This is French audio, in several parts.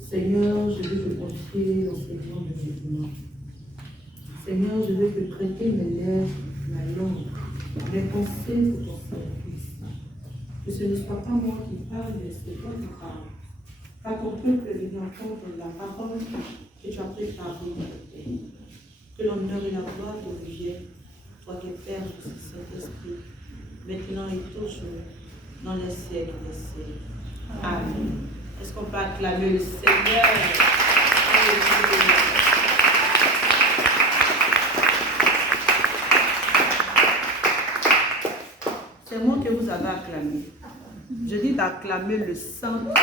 Seigneur, je veux te confier dans ces gens de maintenant. Seigneur, je veux te prêter mes lèvres, ma langue, mes pensées pour ton service. Que ce ne soit pas moi qui parle, mais c'est toi qui parles. Car ton peuple vient entendre la parole que tu as préparée dans le Père. Que l'honneur et la gloire te reviennent, toi qui es Père de ce Saint-Esprit, maintenant et toujours, dans les siècles des siècles. Amen. Est-ce qu'on peut acclamer le Seigneur? Alléluia. C'est moi que vous avez acclamé. Je dis d'acclamer le Saint-Esprit.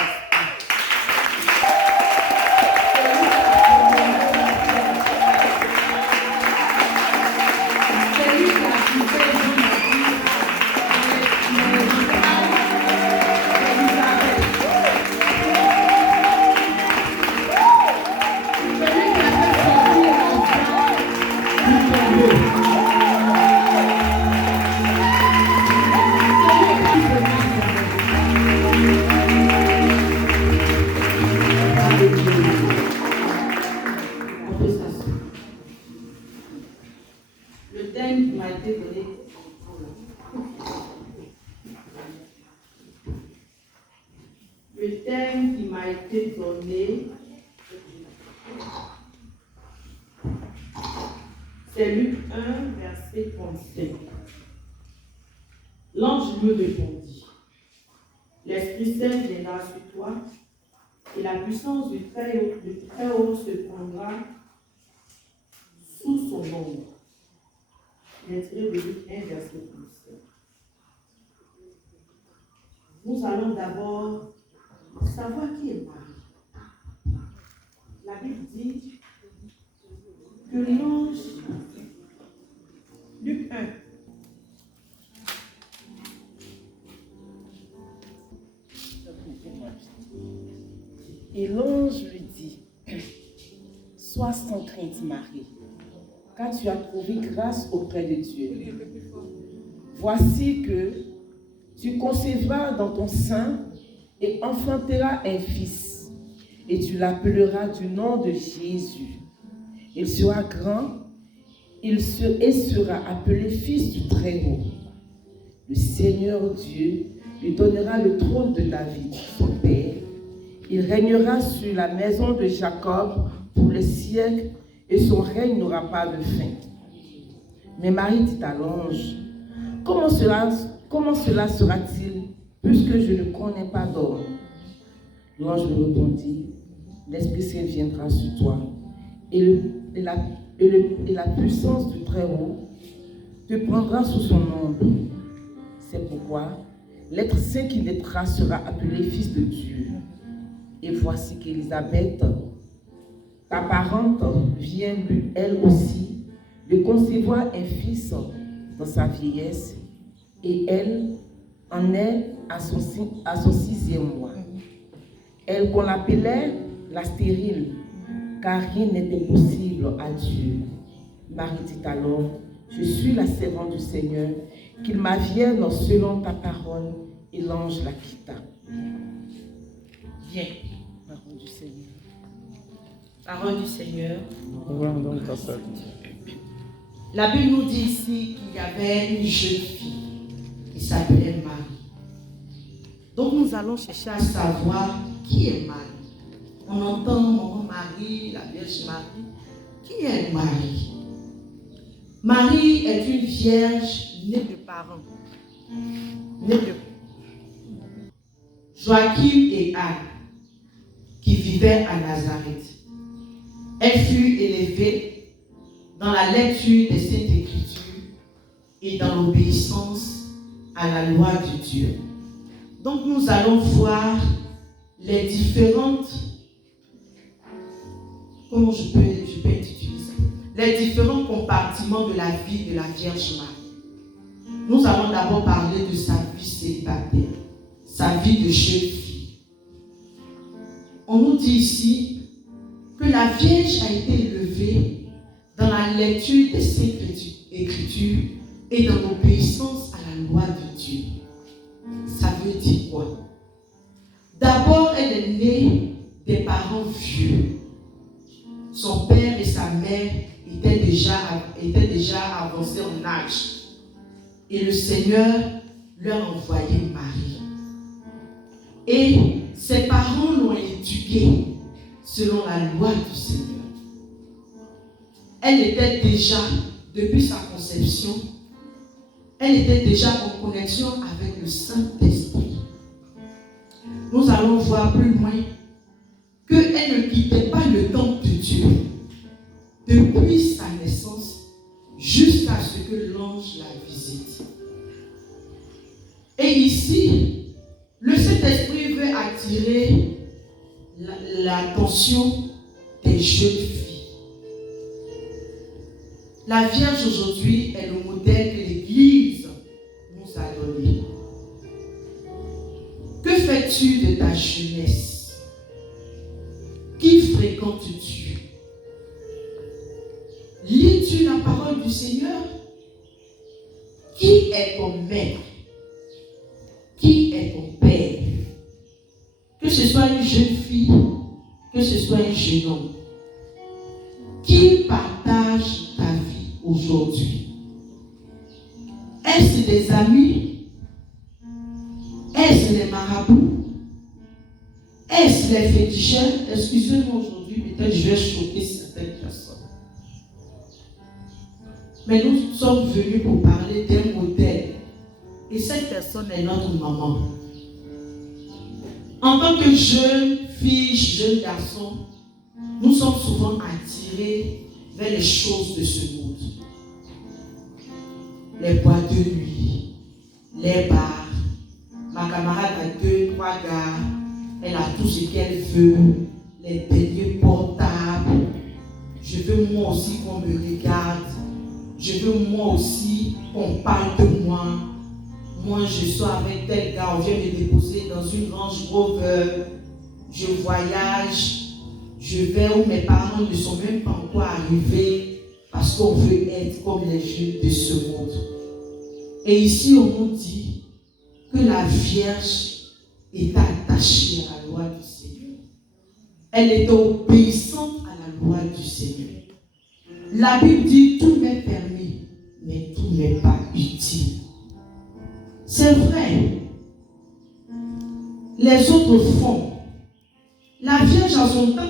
Le thème qui m'a été donné, c'est Luc 1, verset 35. L'ange me répondit, l'Esprit Saint viendra sur toi, et la puissance du Très-Haut se prendra sous son ombre. L'intérêt de Luc 1, verset 35. Nous allons d'abord savoir qui est Marie. La Bible dit que l'ange, Luc 1, et l'ange lui dit, sois sans crainte Marie, car tu as trouvé grâce auprès de Dieu. Voici que tu concevras dans ton sein et enfanteras un fils, et tu l'appelleras du nom de Jésus. Il sera grand, et sera appelé fils du Très-Haut. Le Seigneur Dieu lui donnera le trône de David, son père. Il régnera sur la maison de Jacob pour les siècles, et son règne n'aura pas de fin. Mais Marie dit à l'ange, comment cela sera-t-il, puisque je ne connais pas d'homme? L'ange lui répondit, l'Esprit Saint viendra sur toi, et la puissance du Très-Haut te prendra sous son ombre. C'est pourquoi l'être saint qui naîtra sera appelé fils de Dieu. Et voici qu'Élisabeth, ta parente, vient elle aussi de concevoir un fils dans sa vieillesse, et elle en est à son 6e mois. Elle qu'on l'appelait la stérile, car rien n'était possible à Dieu. Marie dit alors, je suis la servante du Seigneur, qu'il m'advienne selon ta parole, et l'ange la quitta. Bien. Parole du Seigneur. Parole du Seigneur. La Bible nous dit ici qu'il y avait une jeune fille qui s'appelait Marie. Donc nous allons chercher à savoir qui est Marie. On entend Maman Marie, la Vierge Marie. Qui est Marie? Marie est une vierge née de parents. Née de Joachim et Anne, qui vivaient à Nazareth. Elle fut élevée dans la lecture des Saintes Écritures et dans l'obéissance à la loi de Dieu. Donc nous allons voir les différentes, comment je peux intituler ça, les différents compartiments de la vie de la Vierge Marie. Nous allons d'abord parler de sa vie célibataire, sa vie de jeune fille. On nous dit ici que la Vierge a été élevée dans la lecture des Saintes Écritures et dans l'obéissance à la loi de Dieu. Ça veut dire quoi? D'abord, elle est née des parents vieux. Son père et sa mère étaient déjà avancés en âge. Et le Seigneur leur a envoyé Marie. Et ses parents l'ont éduquée selon la loi du Seigneur. Elle était déjà, depuis sa conception, elle était déjà en connexion avec le Saint-Esprit. Nous allons voir plus loin qu'elle ne quittait pas le temple de Dieu depuis sa naissance jusqu'à ce que l'ange la visite. Et ici, le Saint-Esprit veut attirer l'attention des jeunes filles. La Vierge aujourd'hui est le modèle que l'Église nous a donné. Que fais-tu de ta jeunesse? Qui fréquentes-tu? Lis-tu la parole du Seigneur? Qui est ton maître? Qui est ton père? Que ce soit une jeune fille, que ce soit un jeune homme, qui partage ta vie aujourd'hui? Est-ce des amis? Est-ce les marabouts? Est-ce les féticheurs? Excusez-moi aujourd'hui, peut-être je vais choquer certaines personnes. Mais nous sommes venus pour parler d'un modèle. Et cette personne est notre maman. En tant que jeune fille, jeune garçon, nous sommes souvent attirés vers les choses de ce monde. Les boîtes de nuit, les bars. Ma camarade a 2, 3 gars. Elle a tout ce qu'elle veut. Les derniers portables. Je veux moi aussi qu'on me regarde. Je veux moi aussi qu'on parle de moi. Moi, je suis avec tel gars, on vient me déposer dans une Range Rover. Je voyage. Je vais où mes parents ne sont même pas encore arrivés parce qu'on veut être comme les jeunes de ce monde. Et ici, on nous dit que la Vierge est attachée à la loi du Seigneur. Elle est obéissante à la loi du Seigneur. La Bible dit tout m'est permis, mais tout n'est pas utile. C'est vrai. Les autres font. La Vierge en son temps,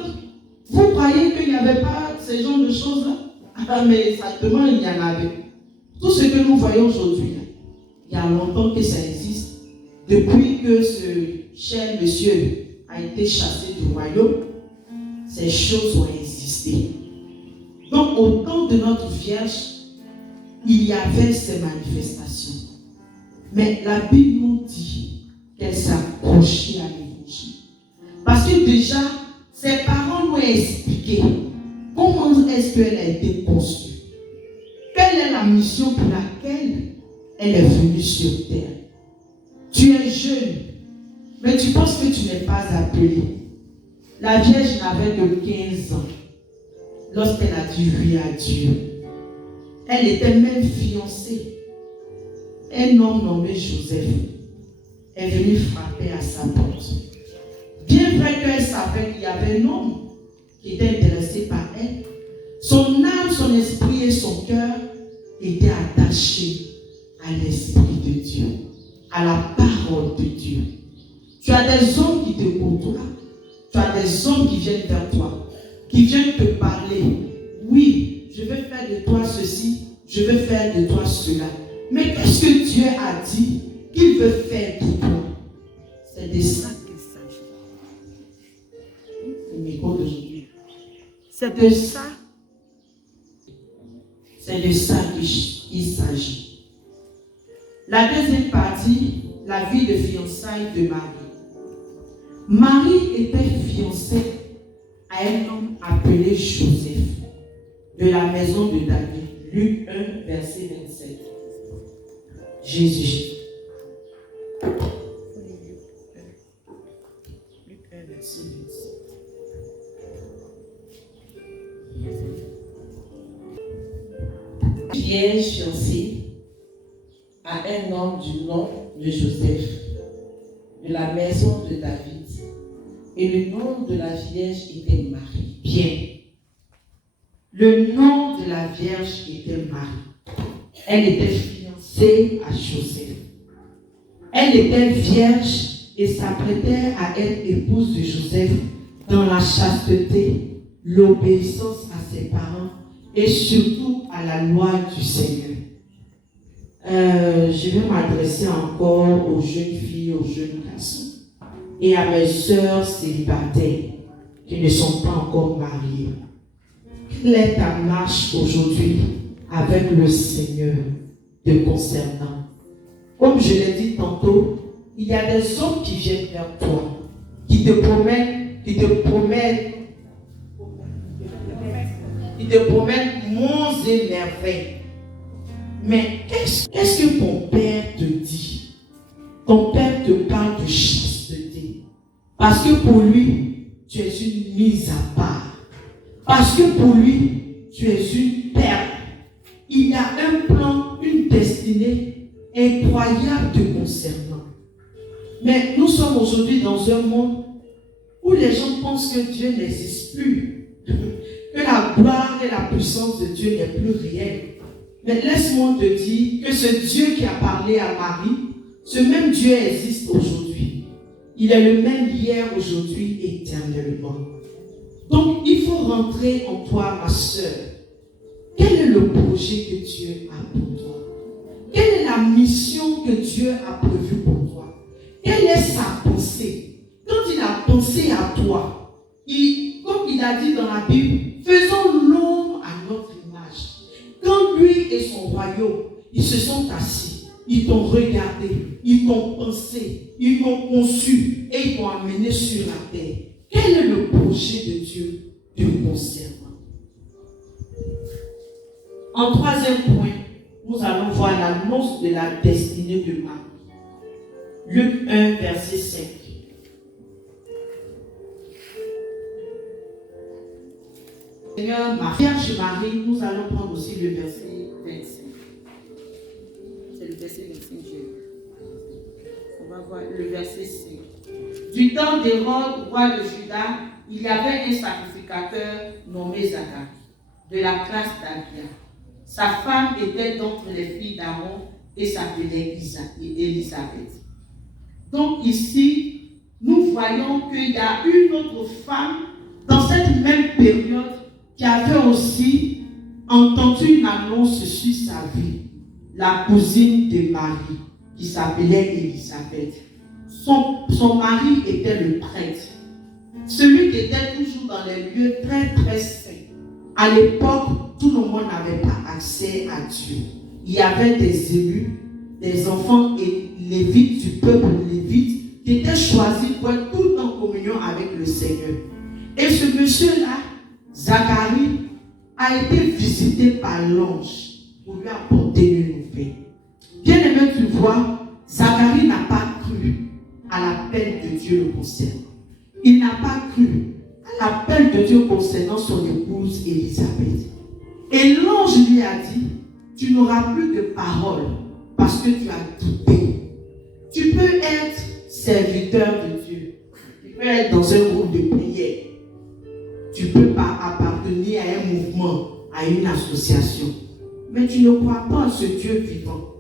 vous croyez qu'il n'y avait pas ce genre de choses-là? Ah, mais exactement, il y en avait. Tout ce que nous voyons aujourd'hui, il y a longtemps que ça existe. Depuis que ce cher monsieur a été chassé du royaume, ces choses ont existé. Donc, au temps de notre Vierge, il y avait ces manifestations. Mais la Bible nous dit qu'elle s'approchait à l'évangile. Parce que déjà, ses parents nous ont expliqué comment est-ce qu'elle a été conçue. Quelle est la mission pour laquelle elle est venue sur terre. Tu es jeune, mais tu penses que tu n'es pas appelé. La Vierge n'avait que 15 ans lorsqu'elle a dit oui à Dieu. Elle était même fiancée. Un homme nommé Joseph est venu frapper à sa porte. Bien vrai qu'elle savait qu'il y avait un homme qui était intéressé par elle, son âme, son esprit et son cœur étaient attachés à l'Esprit de Dieu, à la parole de Dieu. Tu as des hommes qui te côtoient, tu as des hommes qui viennent vers toi, qui viennent te parler. Oui, je vais faire de toi ceci, je vais faire de toi cela. Mais qu'est-ce que Dieu a dit qu'il veut faire pour toi? C'est de ça qu'il s'agit. Le micro d'aujourd'hui. C'est de ça. C'est de ça qu'il s'agit. La deuxième partie, la vie de fiançailles de Marie. Marie était fiancée à un homme appelé Joseph, de la maison de David. Luc 1, verset 27. Jésus. Luc 1, verset 27. Vierge fiancée à un homme du nom de Joseph, de la maison de David. Et le nom de la Vierge était Marie. Bien. Le nom de la Vierge était Marie. Elle était fiancée à Joseph. Elle était vierge et s'apprêtait à être épouse de Joseph dans la chasteté, l'obéissance à ses parents et surtout à la loi du Seigneur. Je vais m'adresser encore aux jeunes filles, aux jeunes garçons et à mes sœurs célibataires qui ne sont pas encore mariées. Quelle est ta marche aujourd'hui avec le Seigneur te concernant? Comme je l'ai dit tantôt, il y a des hommes qui viennent vers toi, qui te promettent monts et merveilles. Mais qu'est-ce que ton père te dit? Ton père te parle de chasteté. Parce que pour lui, tu es une mise à part. Parce que pour lui, tu es une perle. Il y a un plan, une destinée incroyable te concernant. Mais nous sommes aujourd'hui dans un monde où les gens pensent que Dieu n'existe plus. Que la gloire et la puissance de Dieu n'est plus réelle. Mais laisse-moi te dire que ce Dieu qui a parlé à Marie, ce même Dieu existe aujourd'hui. Il est le même hier, aujourd'hui, éternellement. Donc, il faut rentrer en toi, ma sœur. Quel est le projet que Dieu a pour toi? Quelle est la mission que Dieu a prévue pour toi? Quelle est sa pensée? Quand il a pensé à toi, comme il a dit dans la Bible, faisons l'homme à notre image. Quand lui et son royaume, ils se sont assis, ils t'ont regardé, ils t'ont pensé, ils t'ont conçu et ils t'ont amené sur la terre. Quel est le projet de Dieu te concernant? En troisième point, nous allons voir l'annonce de la destinée de Marie. Luc 1, verset 5. Seigneur, ma Vierge Marie, nous allons prendre aussi le verset 25. C'est le verset 25. On va voir le verset 5. Du temps d'Hérode, roi de Juda, il y avait un sacrificateur nommé Zacharie, de la classe d'Abia. Sa femme était d'entre les filles d'Aaron et s'appelait Élisabeth. Donc ici, nous voyons qu'il y a une autre femme dans cette même période qui avait aussi entendu une annonce sur sa vie, la cousine de Marie, qui s'appelait Élisabeth. Son mari était le prêtre, celui qui était toujours dans les lieux très très saints. À l'époque, tout le monde n'avait pas accès à Dieu. Il y avait des élus, des enfants et lévites du peuple lévite qui étaient choisis pour être tout en communion avec le Seigneur. Et ce monsieur-là, Zacharie, a été visité par l'ange pour lui apporter une nouvelle. Bien aimé, tu vois, Zacharie n'a pas cru à l'appel de Dieu le concernant. Il n'a pas cru à l'appel de Dieu concernant son épouse Élisabeth. Et l'ange lui a dit, tu n'auras plus de parole parce que tu as douté. Tu peux être serviteur de Dieu. Tu peux être dans un groupe de prière. Tu peux pas appartenir à un mouvement, à une association. Mais tu ne crois pas à ce Dieu vivant.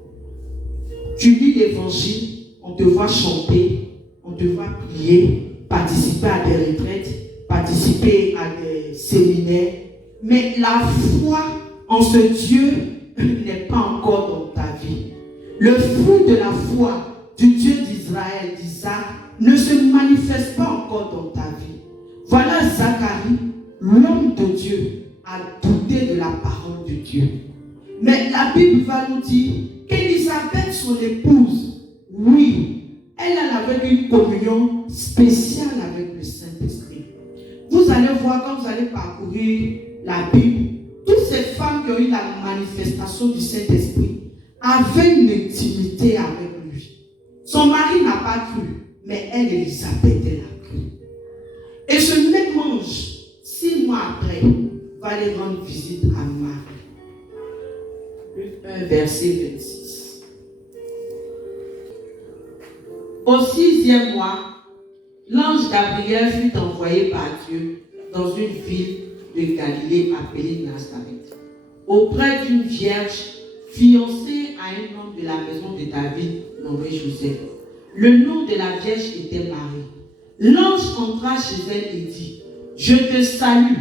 Tu lis l'évangile, on te voit chanter, on te voit prier, participer à des retraites, participer à des séminaires. Mais la foi en ce Dieu n'est pas encore dans ta vie. Le fruit de la foi du Dieu d'Israël, d'Isaac, ne se manifeste pas encore dans ta vie. Voilà Zacharie, l'homme de Dieu, a douté de la parole de Dieu. Mais la Bible va nous dire qu'Élisabeth, son épouse, oui, elle avait une communion spéciale seul avec le Saint-Esprit. Vous allez voir quand vous allez parcourir la Bible, toutes ces femmes qui ont eu la manifestation du Saint-Esprit avaient une intimité avec lui. Son mari n'a pas cru, mais elle, Élisabeth, elle a cru. Et ce même ange, 6 mois après, va aller rendre visite à Marie. Luc 1, verset 26. Au 6e mois, l'ange Gabriel fut envoyé par Dieu dans une ville de Galilée appelée Nazareth, auprès d'une vierge fiancée à un homme de la maison de David nommé Joseph. Le nom de la vierge était Marie. L'ange entra chez elle et dit: Je te salue,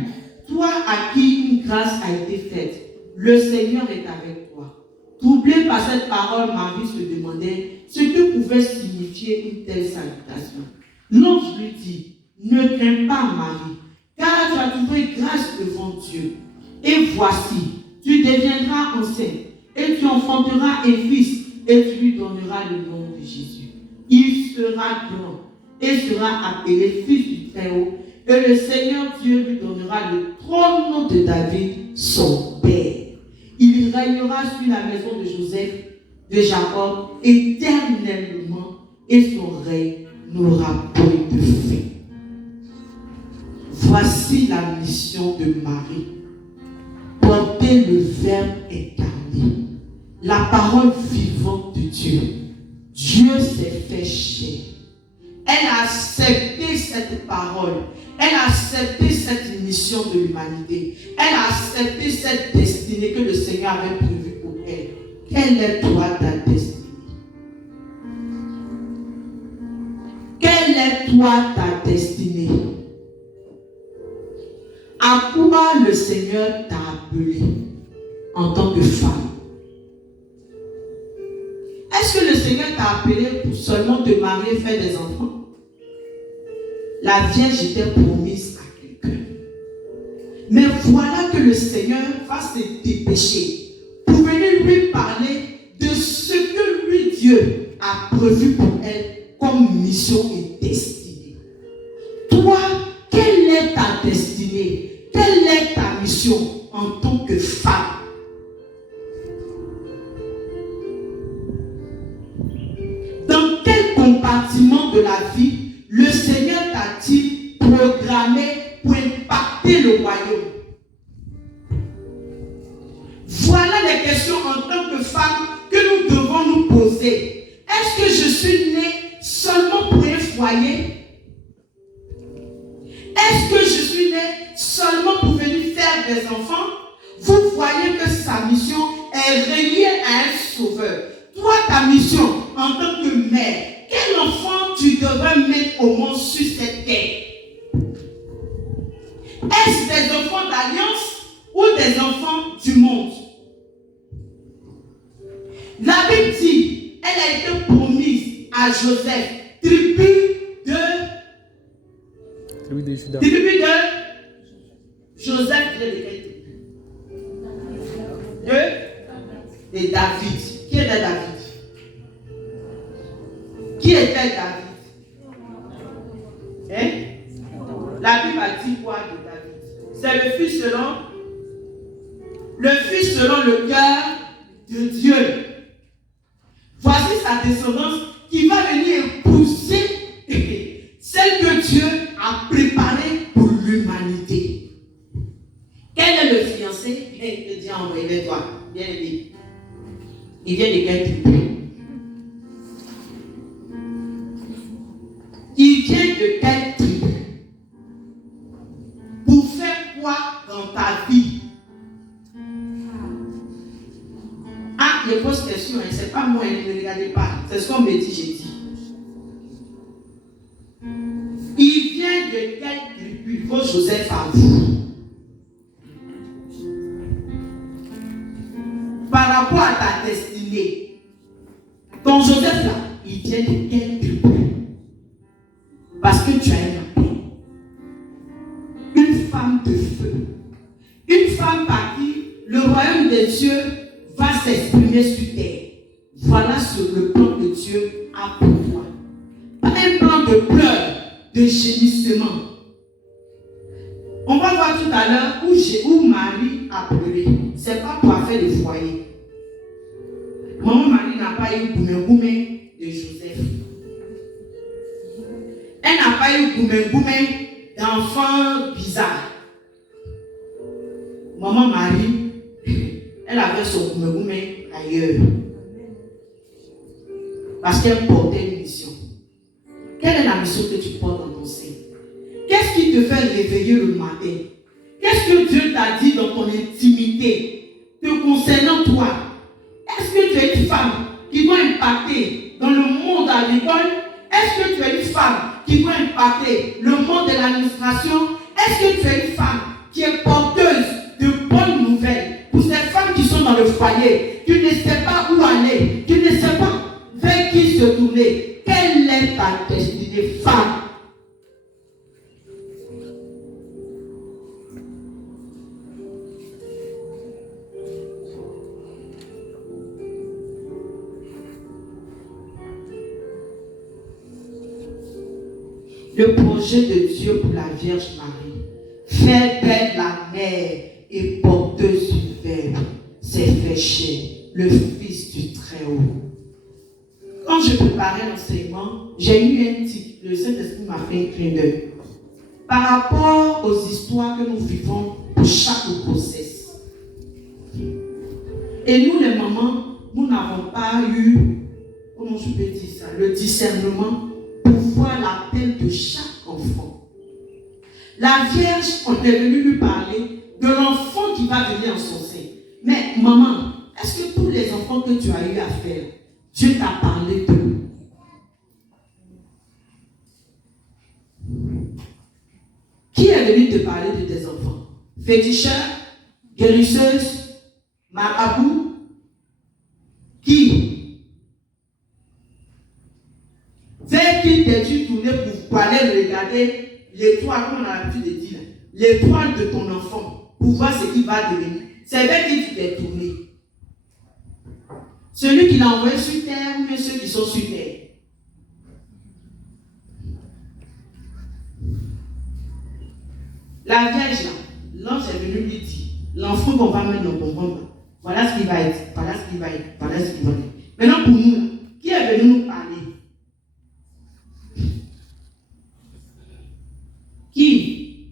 toi à qui une grâce a été faite. Le Seigneur est avec toi. Troublée par cette parole, Marie se demandait ce que pouvait signifier une telle salutation. L'ange lui dit: Ne crains pas, Marie, car tu as trouvé grâce devant Dieu. Et voici, tu deviendras enceinte, et tu enfanteras un fils, et tu lui donneras le nom de Jésus. Il sera grand, et sera appelé fils du Très-Haut, et le Seigneur Dieu lui donnera le trône de David, son père. Il régnera sur la maison de Joseph, de Jacob, éternellement, et son règne n'aura point de fin. Voici la mission de Marie. Porter le Verbe incarné, la parole vivante de Dieu. Dieu s'est fait chair. Elle a accepté cette parole. Elle a accepté cette mission de l'humanité. Elle a accepté cette destinée que le Seigneur avait prévue pour elle. Quelle est toi ta destinée? Quelle est toi ta destinée? À quoi le Seigneur t'a appelé en tant que femme? Est-ce que le Seigneur t'a appelé pour seulement te marier et faire des enfants? La Vierge était promise à quelqu'un. Mais voilà que le Seigneur va se dépêcher pour venir lui parler de ce que lui, Dieu, a prévu pour elle comme mission et destinée. Toi, quelle est ta destinée? Quelle est ta mission en tant que femme? Dans quel compartiment de la vie le Seigneur t'a-t-il programmé pour impacter le royaume? Voilà les questions en tant que femme que nous devons nous poser. Est-ce que je suis née seulement pour un foyer? Est-ce que je suis née seulement pour venir faire des enfants? Vous voyez que sa mission est reliée à un sauveur. Toi, ta mission en tant que mère, quel enfant tu devrais mettre au monde sur cette terre? Est-ce des enfants d'alliance ou des enfants du monde? La Bible dit, elle a été promise à Joseph, tribu de Joseph de David. Qui était David? Qui était David? Hein? La Bible a dit quoi de David? C'est le fils selon le cœur de Dieu. Voici sa descendance qui va venir épouser celle que Dieu a préparée pour l'humanité. Quel est le fiancé? Il dit envoyez toi. Bien aimé. Il vient de quelle tribu? Il vient de quelle tribu? Pour faire quoi dans ta vie? Ah, je pose question, hein. C'est pas moi, ne regardez pas. C'est ce qu'on me dit, j'ai dit. Il vient de quelle tribu? Vos Joseph à vous. Par rapport à ta destinée, ton Joseph là, il vient de quelle tribu? Parce que tu as un appel. Une femme de feu. Une femme par qui le royaume des cieux va s'exprimer sur terre. Voilà sur le plan que Dieu a pour toi. Pas un plan de pleurs, de gémissement. On va voir tout à l'heure où Marie a pleuré. Ce n'est pas pour affaire de foyer. Maman Marie n'a pas eu goumé de Joseph. Elle n'a pas eu goumé d'enfants bizarres. Maman Marie, elle avait son goumé ailleurs. Parce qu'elle portait une mission. Quelle est la mission que tu portes dans ton sein? Qu'est-ce qui te fait réveiller le matin? Qu'est-ce que Dieu t'a dit dans ton intimité te concernant toi? Est-ce que tu es une femme qui doit impacter dans le monde agricole? Est-ce que tu es une femme qui doit impacter le monde de l'administration? Est-ce que tu es une femme qui est porteuse de bonnes nouvelles pour ces femmes qui sont dans le foyer? Tu ne sais pas où aller, tu ne sais pas vers qui se tourner. Quelle est ta destinée, femme? Le projet de Dieu pour la Vierge Marie, fait d'elle la mère et porteuse du Verbe, s'est fait chair, le Fils du Très-Haut. Quand je préparais l'enseignement, j'ai eu un titre, le Saint-Esprit m'a fait un clin d'œil. Par rapport aux histoires que nous vivons pour chaque grossesse. Et nous, les mamans, nous n'avons pas eu, comment je peux dire ça, le discernement pour voir l'appel de chaque enfant. La Vierge, on est venu lui parler de l'enfant qui va venir en son sein. Mais maman, est-ce que tous les enfants que tu as eu à faire, Dieu t'a parlé d'eux? Qui est venu te parler de tes enfants? Féticheur, guérisseuse, marabout? Qui? Vers qui t'es-tu tourné pour aller regarder l'étoile, comme on a l'habitude de dire, l'étoile de ton enfant, pour voir ce qu'il va devenir? C'est vers qui tu t'es tourné? Celui qui l'a envoyé sur terre ou bien ceux qui sont sur terre? La Vierge, l'ange est venu lui dire, l'enfant qu'on va mettre dans ton ventre, voilà ce qu'il va être, voilà ce qu'il va être, voilà ce qu'il va être. Maintenant pour nous, qui est venu nous parler? Qui?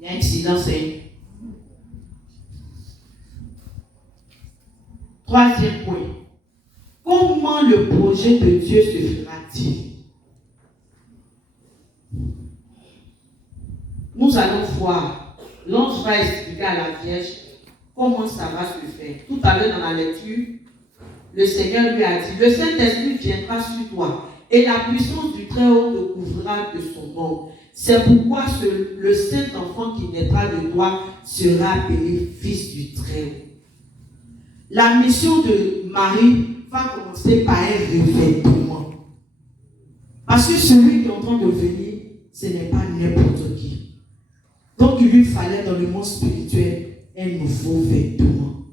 Il y a un silence. Troisième point. Comment le projet de Dieu se fera-t-il? Nous allons voir. L'ange va expliquer à la Vierge comment ça va se faire. Tout à l'heure dans la lecture, le Seigneur lui a dit, le Saint-Esprit viendra sur toi et la puissance du Très-Haut te couvrira de son nom. C'est pourquoi le Saint-Enfant qui naîtra de toi sera appelé Fils du Très-Haut. La mission de Marie va commencer par un revêtement. Parce que celui qui est en train de venir, ce n'est pas n'importe qui. Donc il lui fallait dans le monde spirituel un nouveau vêtement.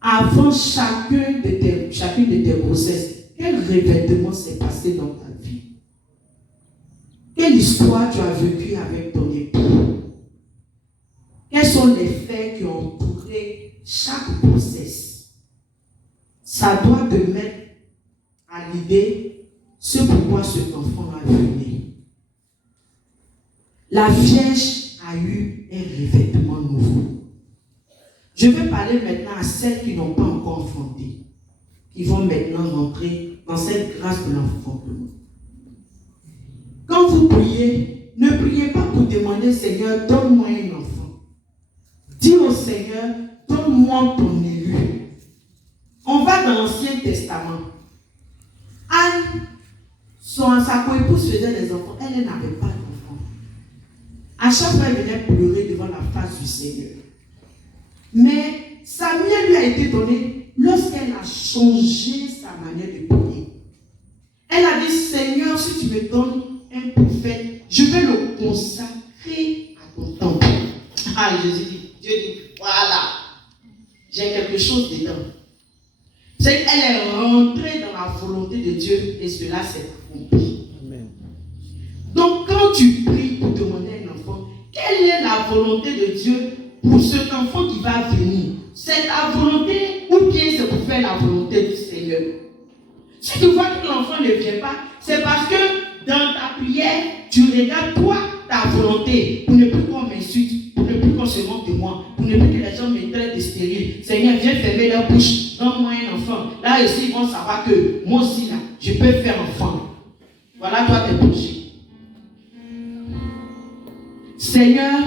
Avant chacune de tes grossesses, quel revêtement s'est passé dans ta vie? Quelle histoire tu as vécue avec ton époux? Quels sont les faits qui ont entouré chaque grossesse? Ça doit te mettre à l'idée ce pourquoi cet enfant va venir. La Vierge a eu un revêtement nouveau. Je vais parler maintenant à celles qui n'ont pas encore enfanté, qui vont maintenant rentrer dans cette grâce de l'enfantement. Quand vous priez, ne priez pas pour demander, Seigneur, donne-moi un enfant. Dis au Seigneur, donne-moi ton élu. On va dans l'Ancien Testament. Anne, sa coépouse faisait des enfants. Elle n'avait pas d'enfant. À chaque fois, elle venait pleurer devant la face du Seigneur. Mais Samuel lui a été donné lorsqu'elle a changé sa manière de prier. Elle a dit, Seigneur, si tu me donnes un prophète, je vais le consacrer à ton temple. Ah, Jésus dit, Dieu dit, voilà, j'ai quelque chose dedans. C'est qu'elle est rentrée dans la volonté de Dieu et se quand tu pries pour demander un enfant, quelle est la volonté de Dieu pour cet enfant qui va venir? C'est ta volonté ou bien c'est pour faire la volonté du Seigneur? Si tu vois que l'enfant ne vient pas, c'est parce que dans ta prière, tu regardes toi, ta volonté, pour ne plus qu'on m'insulte, pour ne plus qu'on se moque de moi, pour ne plus que les gens me traitent de stérile. Seigneur, viens fermer leur bouche, donne-moi un enfant. Là aussi, ils vont savoir que moi aussi, là, je peux faire enfant. Voilà toi tes projets. Seigneur,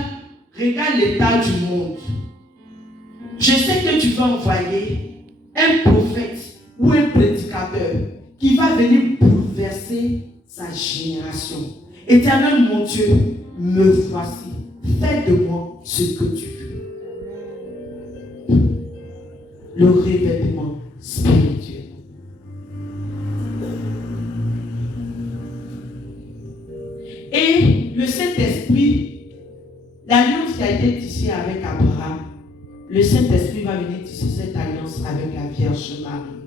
regarde l'état du monde. Je sais que tu vas envoyer un prophète ou un prédicateur qui va venir bouleverser sa génération. Éternel mon Dieu, me voici. Fais de moi ce que tu veux. Le revêtement spirituel. Et le Saint-Esprit, l'alliance qui a été tissée avec Abraham, le Saint-Esprit va venir tisser cette alliance avec la Vierge Marie.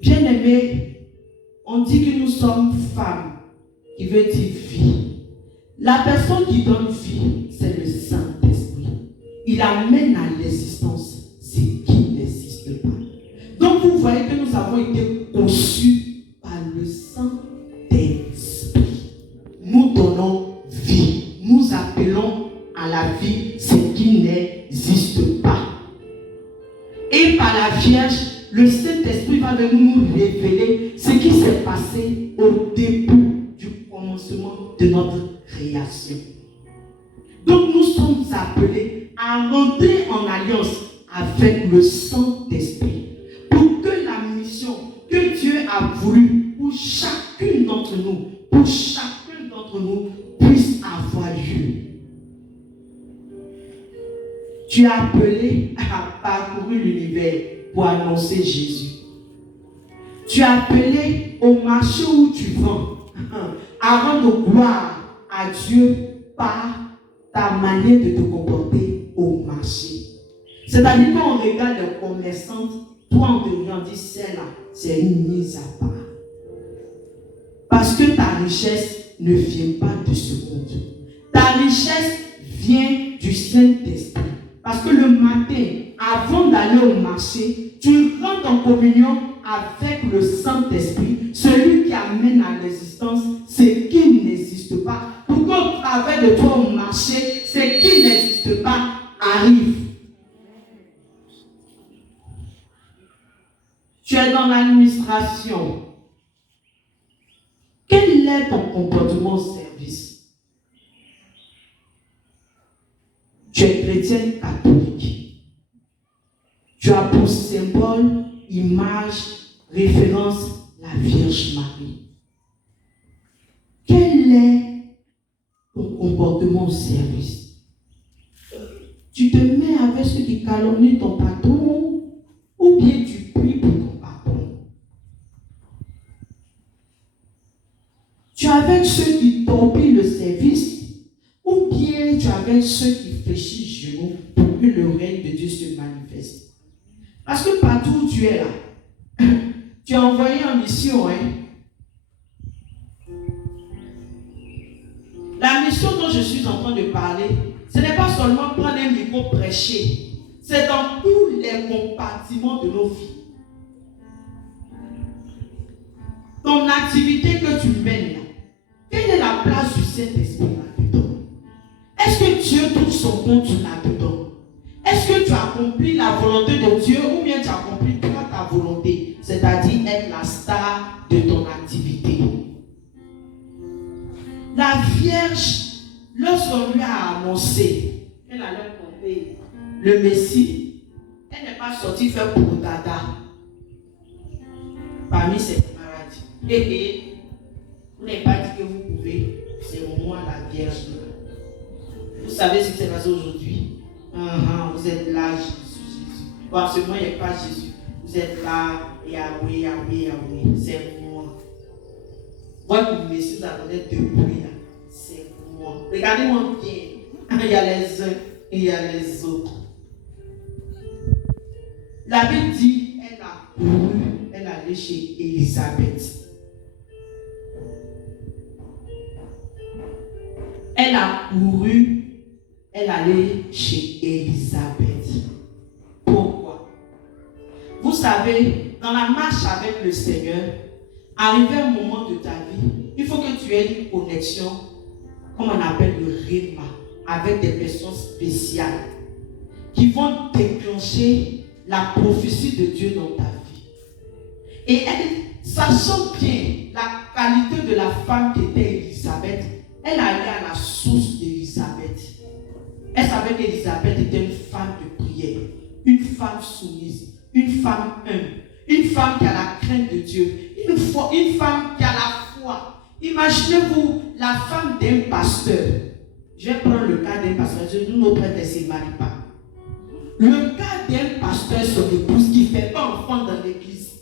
Bien-aimés, on dit que nous sommes femmes, qui veut dire vie. La personne qui donne vie, c'est le Saint-Esprit. Il amène à l'existence ce qui n'existe pas. Donc vous voyez que nous avons été conçus par le Saint-Esprit. Nous donnons vie. Nous appelons à la vie ce qui n'existe pas. Et par la Vierge, le Saint-Esprit va venir nous révéler ce qui s'est passé au début du commencement de notre création. Donc nous sommes appelés à rentrer en alliance avec le Saint-Esprit pour que la mission que Dieu a voulu pour chacune d'entre nous, puisse avoir lieu. Tu es appelé à parcourir l'univers pour annoncer Jésus. Tu es appelé au marché où tu vends à rendre gloire à Dieu par ta manière de te comporter au marché. C'est-à-dire quand on regarde les commerçantes, toi on te regarde, on dit celle-là, c'est une mise à part. Parce que ta richesse ne vient pas de ce monde. Ta richesse vient du Saint-Esprit. Parce que le matin, avant d'aller au marché, tu rentres en communion avec le Saint-Esprit, celui qui amène à l'existence ce qui n'existe pas. Pour qu'au travers de toi au marché, ce qui n'existe pas arrive. Tu es dans l'administration. Quel est ton comportement au service? Tu es chrétienne catholique. Tu as pour symbole, image, référence la Vierge Marie. Quel est ton comportement au service? Tu te mets avec ceux qui calomnient ton patron ou bien tu pries pour ton patron? Tu es avec ceux qui torpillent le service ou bien tu es avec ceux qui fléchissent genoux pour que le règne de Dieu se manifeste? Parce que partout où tu es là, tu es envoyé en mission. La mission dont je suis en train de parler, ce n'est pas seulement prendre un micro prêcher. C'est dans tous les compartiments de nos vies. Ton activité que tu mènes là, quelle est la place du Saint-Esprit là-dedans? Est-ce que Dieu trouve son compte là-dedans? Est-ce que tu accomplis la volonté de Dieu ou bien tu accomplis toi ta volonté? C'est-à-dire être la star de ton activité. La Vierge, lorsqu'on lui a annoncé qu'elle allait porter le Messie, elle n'est pas sortie faire pour dada parmi ses maladies. Vous n'avez pas dit que vous pouvez, c'est moi la Vierge. Vous savez ce qui s'est passé aujourd'hui? Vous êtes là, Jésus. Bon, absolument, il n'y a pas Jésus. Vous êtes là, Yahweh, c'est moi. Votre Messie, vous attendez depuis là. C'est moi. Regardez-moi bien. Il y a les uns et il y a les autres. La Bible dit, elle a couru, elle est allée chez Élisabeth. elle a couru, elle allait chez Élisabeth. Pourquoi? Vous savez, dans la marche avec le Seigneur, arrivé un moment de ta vie, il faut que tu aies une connexion, comme on appelle le rhéma, avec des personnes spéciales qui vont déclencher la prophétie de Dieu dans ta vie. Et elle, sachant bien la qualité de la femme qui était Élisabeth, elle allait à la source d'Élisabeth. Elle savait qu'Élisabeth était une femme de prière, une femme soumise, une femme humble, une femme qui a la crainte de Dieu, une femme qui a la foi. Imaginez-vous la femme d'un pasteur. Je vais prendre le cas d'un pasteur. Nous, nos prêtres ne se marient pas. Le cas d'un pasteur, son épouse qui ne fait pas enfant dans l'église.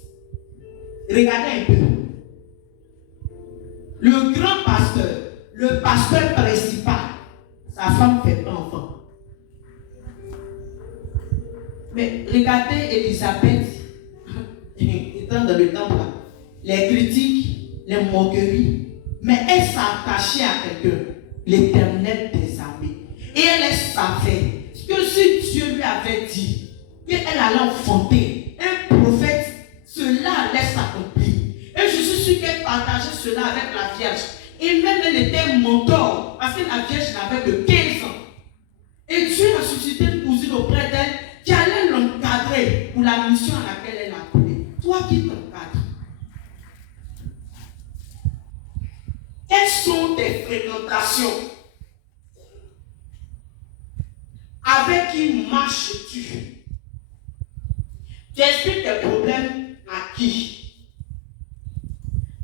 Regardez un peu. Le grand pasteur, le pasteur principal, sa femme ne fait pas enfant. Mais regardez Élisabeth, étant dans le temple, les critiques, les moqueries, mais elle s'attachait à quelqu'un, l'Éternel des armées. Et elle savait que si Dieu lui avait dit qu'elle allait enfanter un prophète, cela allait s'accomplir. Et je suis sûr qu'elle partageait cela avec la Vierge. Et même elle était mentor, parce que la Vierge n'avait que 15 ans. Et Dieu a suscité une cousine auprès d'elle qui allait l'encadrer pour la mission à laquelle elle a appelée. Toi qui t'encadres. Quelles sont tes fréquentations? Avec qui marches-tu? Tu expliques tes problèmes à qui?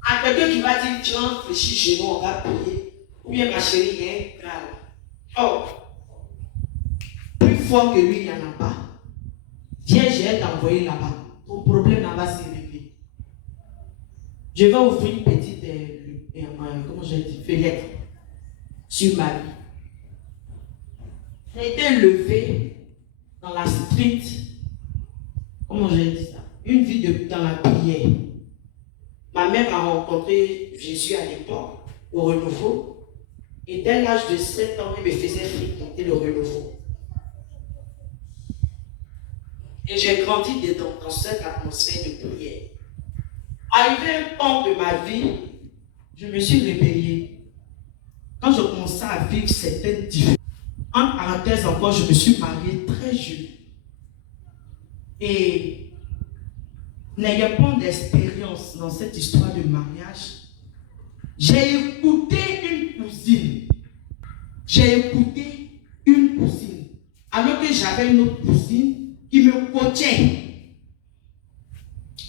À quelqu'un qui va dire, tiens, réfléchis chez nous, on va prier. Ou bien ma chérie, il y a un grave. Oh, plus fort que lui, il n'y en a pas. Viens, je vais t'envoyer là-bas. Ton problème là-bas, c'est réglé. Je vais ouvrir une petite, comment je dis, fenêtre sur ma vie. J'ai été élevé dans la street, comment je dis ça, une vie dans la prière. Ma mère a rencontré Jésus à l'époque, au renouveau, et dès l'âge de 7 ans, elle me faisait fréquenter le renouveau. Et j'ai grandi dans cette atmosphère de prière. Arrivé un temps de ma vie, je me suis réveillée. Quand je commençais à vivre certaines difficultés, en parenthèse encore, je me suis mariée très jeune. Et n'ayant pas d'expérience dans cette histoire de mariage, j'ai écouté une cousine. Alors que j'avais une autre cousine qui me coachait.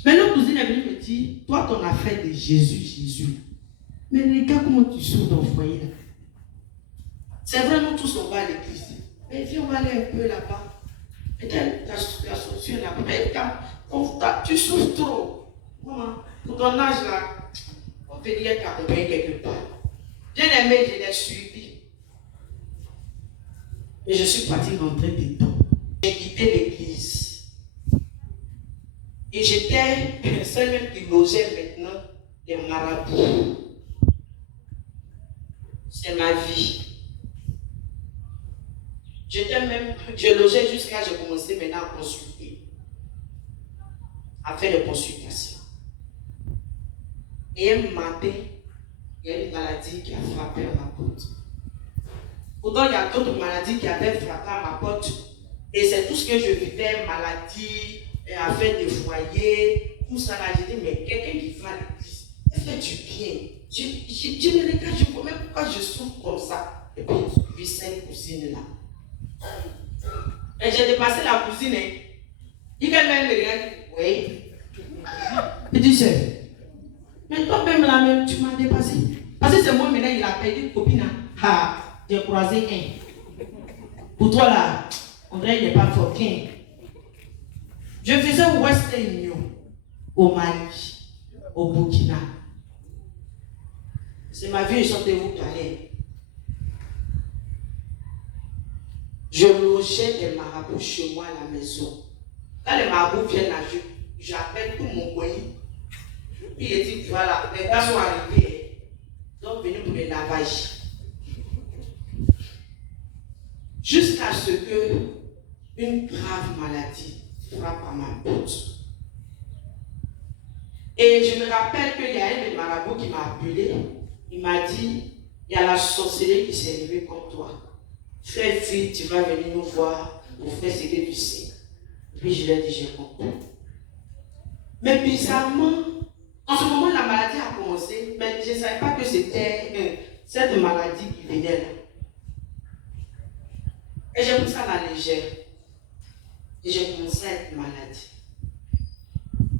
Mais notre cousine est venue me dire, toi ton affaire de Jésus. Mais regarde comment tu souffres dans le foyer là. C'est vrai, nous tous on va à l'église. Mais viens, on va aller un peu là-bas. Peut-être la solution là-bas. Mais tu souffres trop. Pour ton âge là, on peut dire t'accompagner quelque part. Bien aimé, je l'ai suivi. Et je suis parti rentrer dedans. J'ai quitté l'église. Et j'étais celle qui logeait maintenant les marabouts. C'est ma vie. Je logeais jusqu'à j'ai commencé maintenant à consulter. À faire des consultations. Et un matin, il y a une maladie qui a frappé à ma porte. Pourtant, il y a d'autres maladies qui avaient frappé à ma porte. Et c'est tout ce que je vivais, maladie, affaire de foyer, tout ça là. J'ai dit, mais quelqu'un qui va à l'église, elle fait du bien. Je me regarde, je vois même pourquoi je souffre comme ça. Et puis, je vis cette cousine là. Et j'ai dépassé la cousine. Il quand même regarde, oui. Il dit, mais toi-même là-même, tu m'as dépassé. Parce que c'est moi maintenant, il a perdu une copine. Ah, j'ai croisé un. Pour toi là, on dirait qu'il n'est pas fort. Je faisais Western Union au Mali, au Burkina. C'est ma vie, chantez-vous parler. Je logeais des marabouts chez moi à la maison. Quand les marabouts viennent là, j'appelle tout mon coin. Puis il dit, voilà, les gars sont arrivés. Donc venus pour le lavage. jusqu'à ce que une grave maladie frappe à ma porte. Et je me rappelle qu'il y a un des marabouts qui m'a appelé. Il m'a dit, il y a la sorcellerie qui s'est levée contre toi. Fais vite, tu vas venir nous voir pour faire ce que tu sais. Puis je lui ai dit, j'ai compris. Mais bizarrement, en ce moment, la maladie a commencé, mais je ne savais pas que c'était cette maladie qui venait là. Et j'ai pris ça à la légère. Et j'ai commencé à être malade.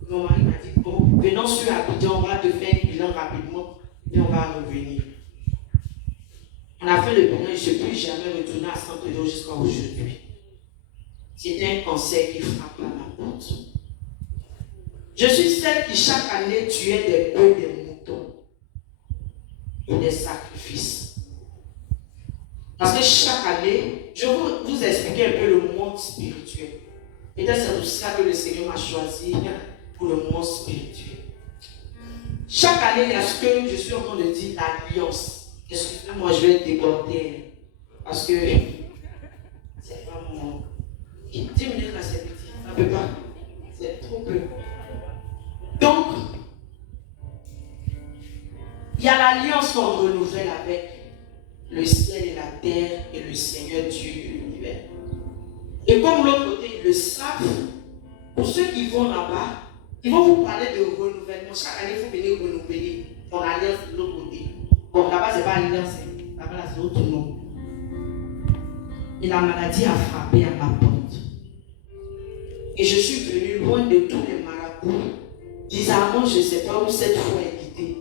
Mon mari m'a dit, bon, venons sur Abidjan, on va te faire un bilan rapidement, et on va revenir. On a fait le bilan et je ne suis plus jamais retourné à Saint-Pédro jusqu'à aujourd'hui. C'était un cancer qui frappe à ma porte. Je suis celle qui chaque année tuait des bœufs, des moutons et des sacrifices. Parce que chaque année, je vais vous expliquer un peu le monde spirituel. Et c'est pour ça que le Seigneur m'a choisi pour le monde spirituel. Chaque année, il y a ce que je suis en train de dire, l'alliance. Excusez-moi, je vais déborder. Parce que c'est pas mon. 10 minutes là, c'est petit. Ça ne peut pas. C'est trop peu. Donc, il y a l'alliance qu'on renouvelle avec le ciel et la terre et le Seigneur Dieu de l'univers. Et comme l'autre côté, ils le savent, pour ceux qui vont là-bas, ils vont vous parler de renouvellement. Chaque année, il faut venir renouveler ton alliance de l'autre côté. Bon, là-bas, ce n'est pas alliance, là-bas, c'est l'autre nom. Et la maladie a frappé à ma porte. Et je suis venu loin de tous les marabouts. Bizarrement, je ne sais pas où cette foi est quittée.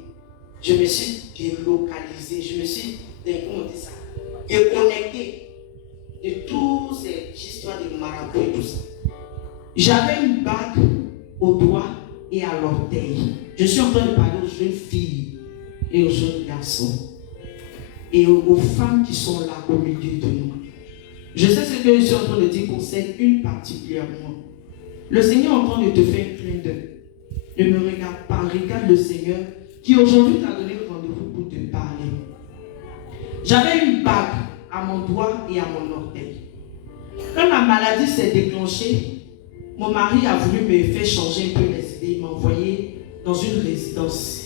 Je me suis délocalisé, je me suis, comment on dit ça, déconnecté de toutes ces histoires de marabouts et tout ça. J'avais une bague au doigt et à l'orteil. Je suis en train de parler aux jeunes filles et aux jeunes garçons et aux femmes qui sont là au milieu de nous. Je sais ce que je suis en train de dire concerne une particulièrement. Le Seigneur est en train de te faire un clin d'œil. Ne me regarde pas, regarde le Seigneur qui aujourd'hui t'a donné rendez-vous pour te parler. J'avais une bague à mon doigt et à mon orteil. Quand la maladie s'est déclenchée, mon mari a voulu me faire changer un peu les idées. Il m'a envoyé dans une résidence.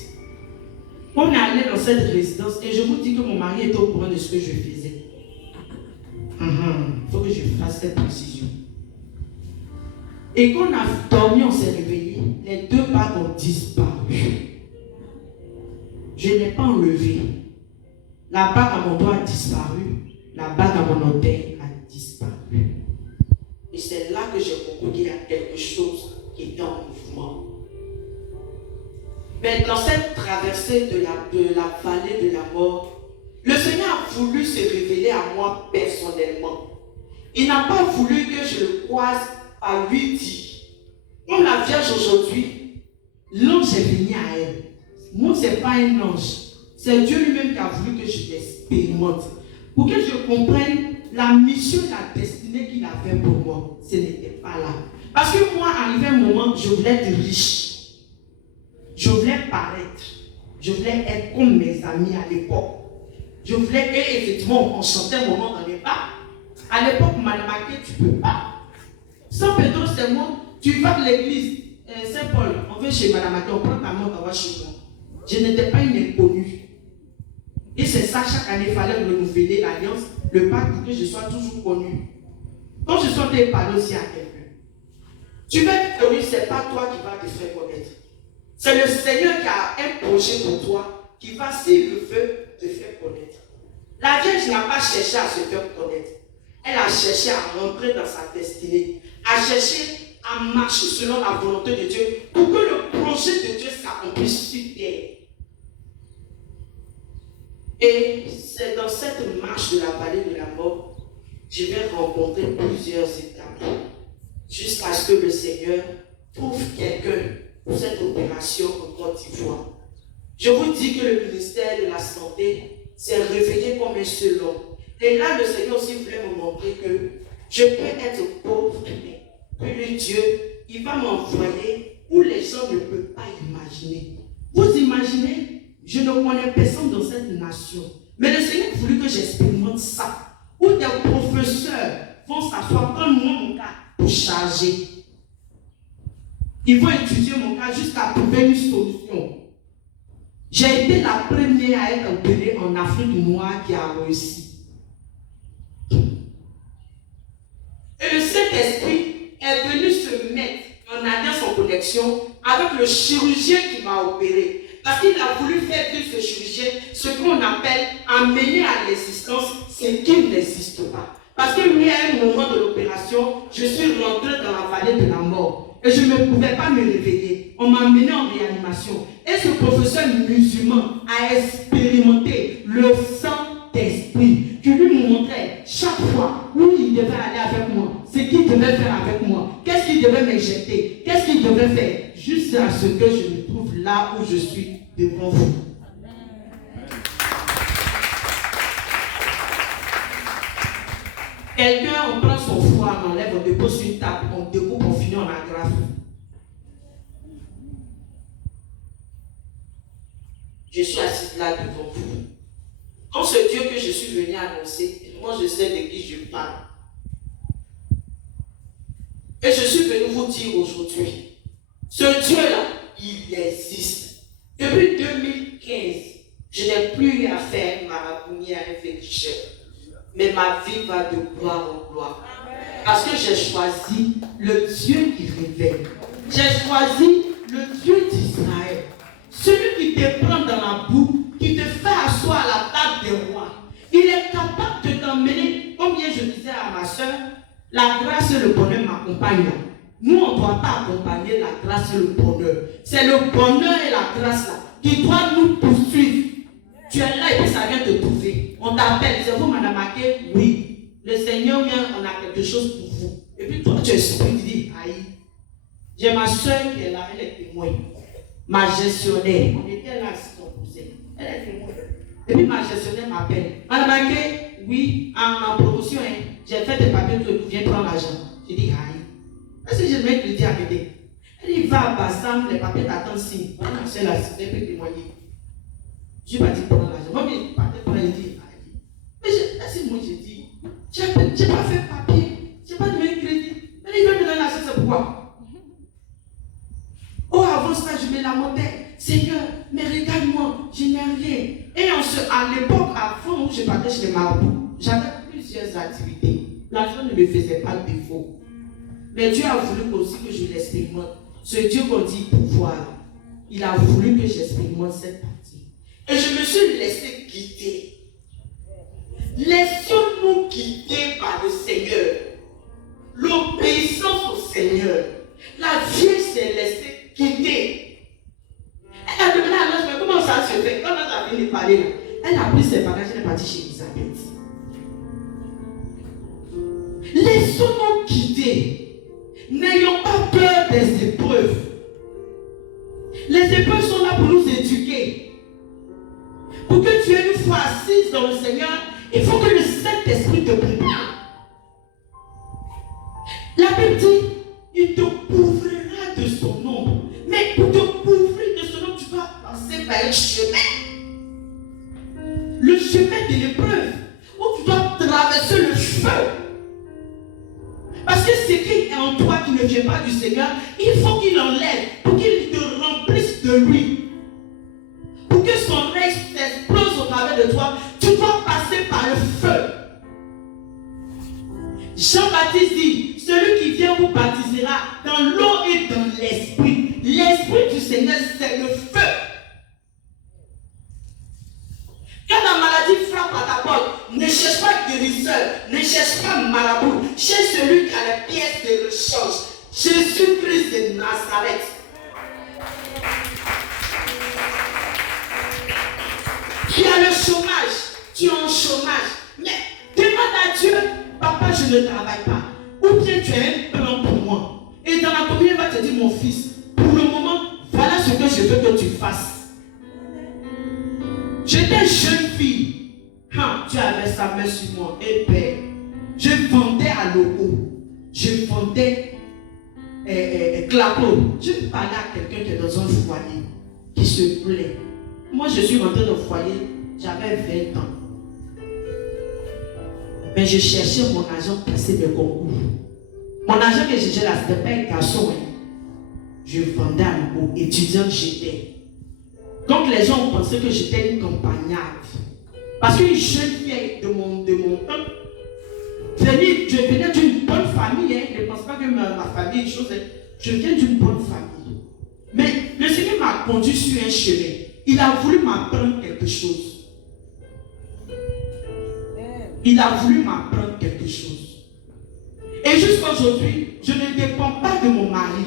On est allé dans cette résidence et je vous dis que mon mari était au courant de ce que je faisais. Il faut que je fasse cette précision. Et quand on a dormi, on s'est réveillé, les deux bagues ont disparu. Je n'ai pas enlevé. La bague à mon doigt a disparu, la bague à mon orteil a disparu. Et c'est là que j'ai compris qu'il y a quelque chose qui est en mouvement. Mais dans cette traversée de la vallée de la mort, le Seigneur a voulu se révéler à moi personnellement. Il n'a pas voulu que je le croise à lui dire. Comme la Vierge aujourd'hui, l'ange est venu à elle. Moi, ce n'est pas un ange. C'est Dieu lui-même qui a voulu que je l'expérimente. Pour que je comprenne la mission, la destinée qu'il avait pour moi. Ce n'était pas là. Parce que moi, arrivé un moment, je voulais être riche. Je voulais paraître. Je voulais être comme mes amis à l'époque. Je voulais qu'effectivement, on chantait mon nom dans les bars. À l'époque, Malmaké, tu ne peux pas. Saint-Pédro, c'est moi. Tu vas à l'église, Saint-Paul, on va chez Madame Maté, on prend ta main, on va chez moi. Je n'étais pas une inconnue. Et c'est ça, chaque année, il fallait renouveler l'alliance, le pacte pour que je sois toujours connu. Quand je suis en train de parler aussi à quelqu'un, tu veux être connu, ce n'est pas toi qui vas te faire connaître. C'est le Seigneur qui a un projet pour toi, qui va, s'il le veut, te faire connaître. La Vierge n'a pas cherché à se faire connaître. Elle a cherché à rentrer dans sa destinée, à chercher à marcher selon la volonté de Dieu pour que le projet de Dieu s'accomplisse sur terre. Et c'est dans cette marche de la vallée de la mort, je vais rencontrer plusieurs étapes jusqu'à ce que le Seigneur trouve quelqu'un pour cette opération en Côte d'Ivoire. Je vous dis que le ministère de la Santé s'est réveillé comme un seul homme. Et là, le Seigneur aussi voulait me montrer que je peux être pauvre, mais que Dieu, il va m'envoyer où les gens ne peuvent pas imaginer. Vous imaginez, je ne connais personne dans cette nation. Mais le Seigneur a voulu que j'expérimente ça. où des professeurs vont s'asseoir comme moi, mon cas, pour charger. Ils vont étudier mon cas jusqu'à trouver une solution. J'ai été la première à être opérée en Afrique noire qui a réussi. Et le Saint-Esprit est venu se mettre en alliance, en connexion avec le chirurgien qui m'a opéré. Parce qu'il a voulu faire de ce chirurgien ce qu'on appelle amener à l'existence ce qui n'existe pas. Parce que lui, à un moment de l'opération, je suis rentré dans la vallée de la mort. Et je ne pouvais pas me réveiller. On m'a amené en réanimation. Et ce professeur musulman a expérimenté le Saint-Esprit qui lui montrait chaque fois où il devait aller avec moi, ce qu'il devait faire avec moi, qu'est-ce qu'il devait m'injecter, qu'est-ce qu'il devait faire, jusqu'à ce que je me trouve là où je suis devant vous. Quelqu'un, on prend son foie, on enlève, on dépose sur une table, on découpe, on finit, on agrafe. Je suis assise là devant vous. Comme ce Dieu que je suis venu annoncer, moi je sais de qui je parle. Et je suis venu vous dire aujourd'hui, ce Dieu-là, il existe. Depuis 2015, je n'ai plus eu à faire marabouiller à un féticheur. Mais ma vie va de gloire en gloire. Parce que j'ai choisi le Dieu qui révèle. J'ai choisi le Dieu d'Israël. Celui qui te prend dans la boue, qui te fait asseoir à la table des rois. Il est capable de t'emmener, comme hier je disais à ma soeur, la grâce et le bonheur m'accompagnent. Nous, on ne doit pas accompagner la grâce et le bonheur. C'est le bonheur et la grâce là qui doivent nous poursuivre. Tu es là et puis ça vient te trouver. On t'appelle, c'est vous, Madame Aké? Oui. Le Seigneur vient, on a quelque chose pour vous. Et puis toi, tu es surpris, tu dis, aïe. J'ai ma soeur qui est là, elle est témoin. Ma gestionnaire, on était là, si on poussait. Elle est témoin. Et puis ma gestionnaire m'appelle. Madame Aké, oui, en promotion, hein, j'ai fait des papiers, tu viens prendre l'argent. J'ai dit, aïe. Est-ce que je vais te dire à m'aider? Elle dit, va à Bassam, les papiers t'attendent signe. Voilà, c'est là, c'est un peu témoigner. Je suis parti prendre l'argent. Moi, je suis parti prendre l'argent. Mais si moi, j'ai dit, j'ai pas fait papier, j'ai pas donné crédit. Elle dit, il va me donner l'argent, c'est pourquoi? Oh, avant ça, je me lamentais. Seigneur, mais regarde-moi, je n'ai rien. Et à l'époque, avant où je partais chez les marabouts, j'avais plusieurs activités. L'argent ne me faisait pas de défaut. Mais Dieu a voulu aussi que je l'expérimente. Ce Dieu qu'on dit pouvoir, il a voulu que j'expérimente cette partie. Et je me suis laissé guider. Laissons-nous guider par le Seigneur. L'obéissance au Seigneur. La vieille s'est laissée guider. Elle a demandé à l'ange, mais comment ça se fait? Quand elle a venu parler là, elle a pris ses bagages et est partie chez Elisabeth. Laissons-nous guider. N'ayons pas peur des épreuves. Les épreuves sont là pour nous éduquer. Pour que tu aies une foi assise dans le Seigneur, il faut que le Saint-Esprit te prépare. La Bible dit, il te couvrira de son nom. Mais pour te couvrir de son nom, tu dois passer par un chemin. Le chemin de l'épreuve, où tu dois traverser le feu. Parce que ce qui est en toi qui ne vient pas du Seigneur, il faut qu'il enlève pour qu'il te remplisse de lui. Pour que son règne s'explose au travers de toi, tu dois passer par le feu. Jean-Baptiste dit, celui qui vient vous baptisera dans l'eau et dans l'esprit. L'esprit du Seigneur, c'est le feu. Quand la maladie frappe à ta porte, ne cherche pas guérisseur, ne cherche pas marabout, cherche celui qui a les pièces de rechange. Jésus-Christ de Nazareth. Tu as le chômage, tu es en chômage. Mais demande à Dieu, papa, je ne travaille pas. Ou bien tu as un plan pour moi. Et dans la communion, il va te dire, mon fils, pour le moment, voilà ce que je veux que tu fasses. J'étais jeune fille. Tu avais sa main sur moi. Et père, je vendais à logo. Je vendais clapot. Je parlais à quelqu'un qui est dans un foyer, qui se plaît. Moi, je suis rentrée dans le foyer, j'avais 20 ans. Mais je cherchais mon argent pour passer mes concours. Mon argent que je cherchais là, ce n'était pas un garçon. Hein. Je vendais aux étudiants que j'étais. Donc les gens ont pensé que j'étais une campagnarde. Parce qu'une jeune fille de mon peuple, je venais d'une bonne famille. Hein. Ne pense pas que ma famille est une chose. Hein. Je viens d'une bonne famille. Mais le Seigneur m'a conduit sur un chemin. Il a voulu m'apprendre quelque chose. Il a voulu m'apprendre quelque chose. Et jusqu'à aujourd'hui, je ne dépends pas de mon mari,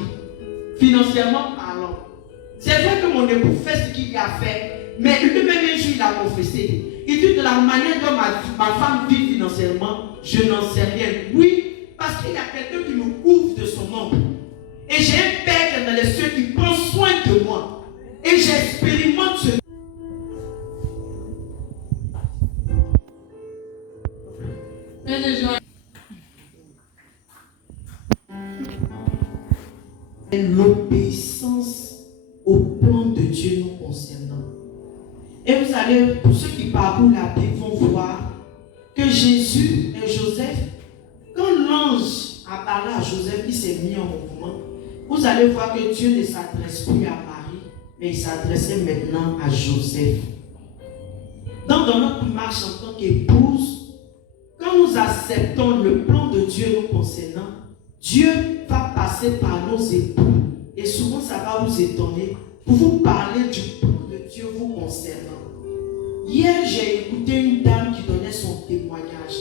financièrement parlant. C'est vrai que mon époux fait ce qu'il a fait, mais lui-même un jour il a confessé. Il dit de la manière dont ma femme vit financièrement, je n'en sais rien. Oui, parce qu'il y a quelqu'un qui me couvre de son ombre. Et j'ai un Père qui est dans les cieux qui prend soin de moi. Et j'expérimente ce. L'obéissance au plan de Dieu nous concernant. Et vous allez, pour ceux qui parcourent la Bible, vont voir que Jésus et Joseph, quand l'ange a parlé à Joseph, il s'est mis en mouvement. Vous allez voir que Dieu ne s'adresse plus à Marie, mais il s'adressait maintenant à Joseph. Donc, dans notre marche en tant qu'épouse, quand nous acceptons le plan de Dieu nous concernant, Dieu va passer par nos époux. Et souvent, ça va vous étonner pour vous parler du plan de Dieu vous concernant. Hier, j'ai écouté une dame qui donnait son témoignage.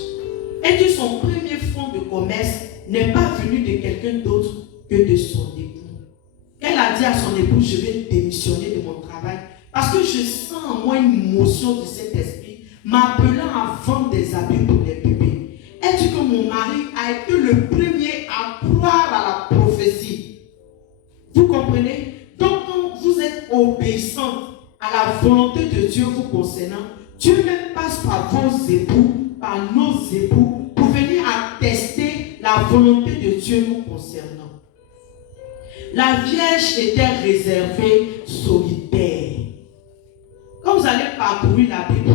Elle dit que son premier fonds de commerce n'est pas venu de quelqu'un d'autre que de son époux. Elle a dit à son époux, je vais démissionner de mon travail parce que je sens en moi une motion de cet esprit m'appelant à vendre des habits pour les bébés. Elle dit que mon mari a été le premier à croire à la prophétie. Vous comprenez? Donc quand vous êtes obéissante à la volonté de Dieu vous concernant, Dieu même passe par vos époux, par nos époux, pour venir attester la volonté de Dieu nous concernant. La Vierge était réservée solitaire. Quand vous allez parcourir la Bible,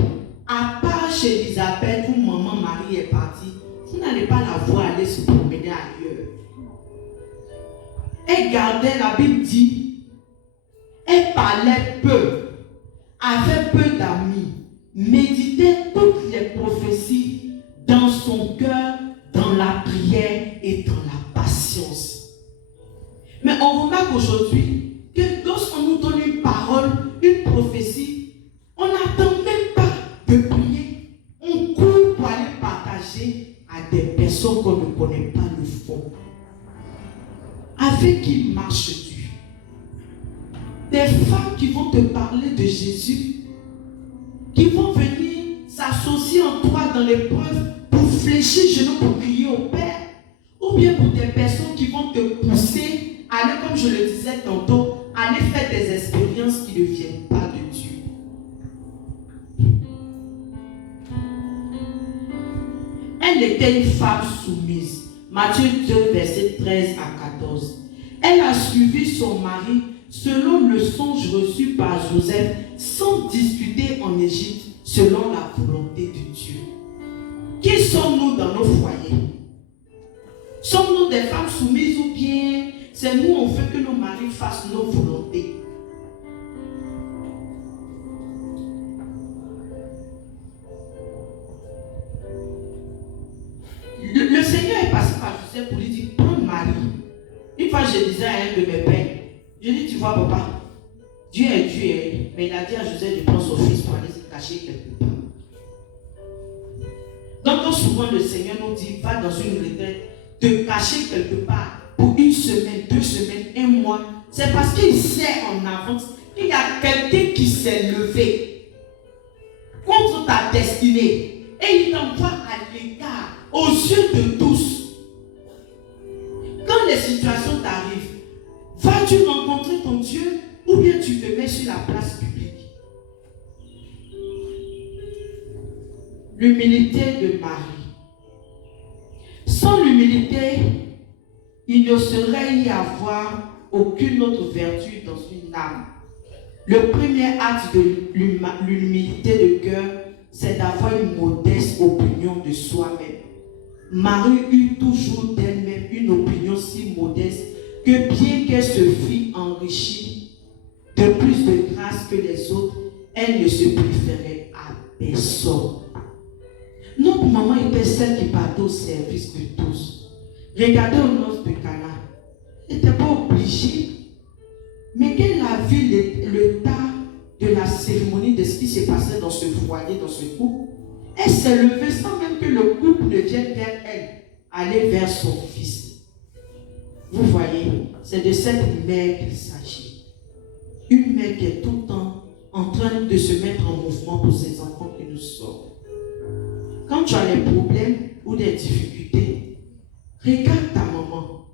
à part chez Elisabeth où maman Marie est partie, vous n'allez pas la voir aller se promener ailleurs. Elle gardait, la Bible dit, elle parlait peu, avait peu d'amis, méditait toutes les prophéties dans son cœur, dans la prière et dans la patience. Mais on remarque aujourd'hui que lorsqu'on nous donne une parole, une prophétie, on n'attend même pas de prier. On court pour aller partager à des personnes qu'on ne connaît pas le fond. Avec qui marches-tu? Des femmes qui vont te parler de Jésus, qui vont venir s'associer en toi dans l'épreuve pour fléchir genoux pour crier au Père, ou bien pour des personnes qui vont te pousser à aller, comme je le disais tantôt, aller faire des expériences qui ne viennent pas de Dieu. Elle était une femme soumise. Matthieu 2, verset 13 à 14. Elle a suivi son mari selon le songe reçu par Joseph, sans discuter en Égypte, selon la volonté de Dieu. Qui sommes-nous dans nos foyers? Sommes-nous des femmes soumises ou bien c'est nous, on veut que nos maris fassent nos volontés? Le Seigneur est passé par Joseph pour lui dire, prends Marie. Une fois, je disais à un de mes pères, je dis, tu vois, papa, Dieu est Dieu, mais il a dit à Joseph de prendre son fils pour aller se cacher quelque part. Donc, quand souvent le Seigneur nous dit, va dans une retraite, te cacher quelque part pour une semaine, 2 semaines, 1 mois, c'est parce qu'il sait en avance qu'il y a quelqu'un qui s'est levé contre ta destinée et il t'envoie à l'écart, aux yeux de tous. Quand les situations t'arrivent, vas-tu rencontrer ton Dieu ou bien tu te mets sur la place publique? L'humilité de Marie. Sans l'humilité, il ne saurait y avoir aucune autre vertu dans une âme. Le premier acte de l'humilité de cœur, c'est d'avoir une modeste opinion de soi-même. Marie eut toujours d'elle-même une opinion si modeste que bien qu'elle se fît enrichie de plus de grâce que les autres, elle ne se préférait à personne. Notre maman était celle qui partait au service de tous. Regardez aux noces de Cana. Elle n'était pas obligée. Mais qu'elle a vu le tas de la cérémonie, de ce qui s'est passé dans ce foyer, dans ce couple, elle s'est levée sans même que le couple ne vienne vers elle, aller vers son fils. Vous voyez, c'est de cette mère qu'il s'agit. Une mère qui est tout le temps en train de se mettre en mouvement pour ses enfants qui nous sortent. Quand tu as des problèmes ou des difficultés, regarde ta maman.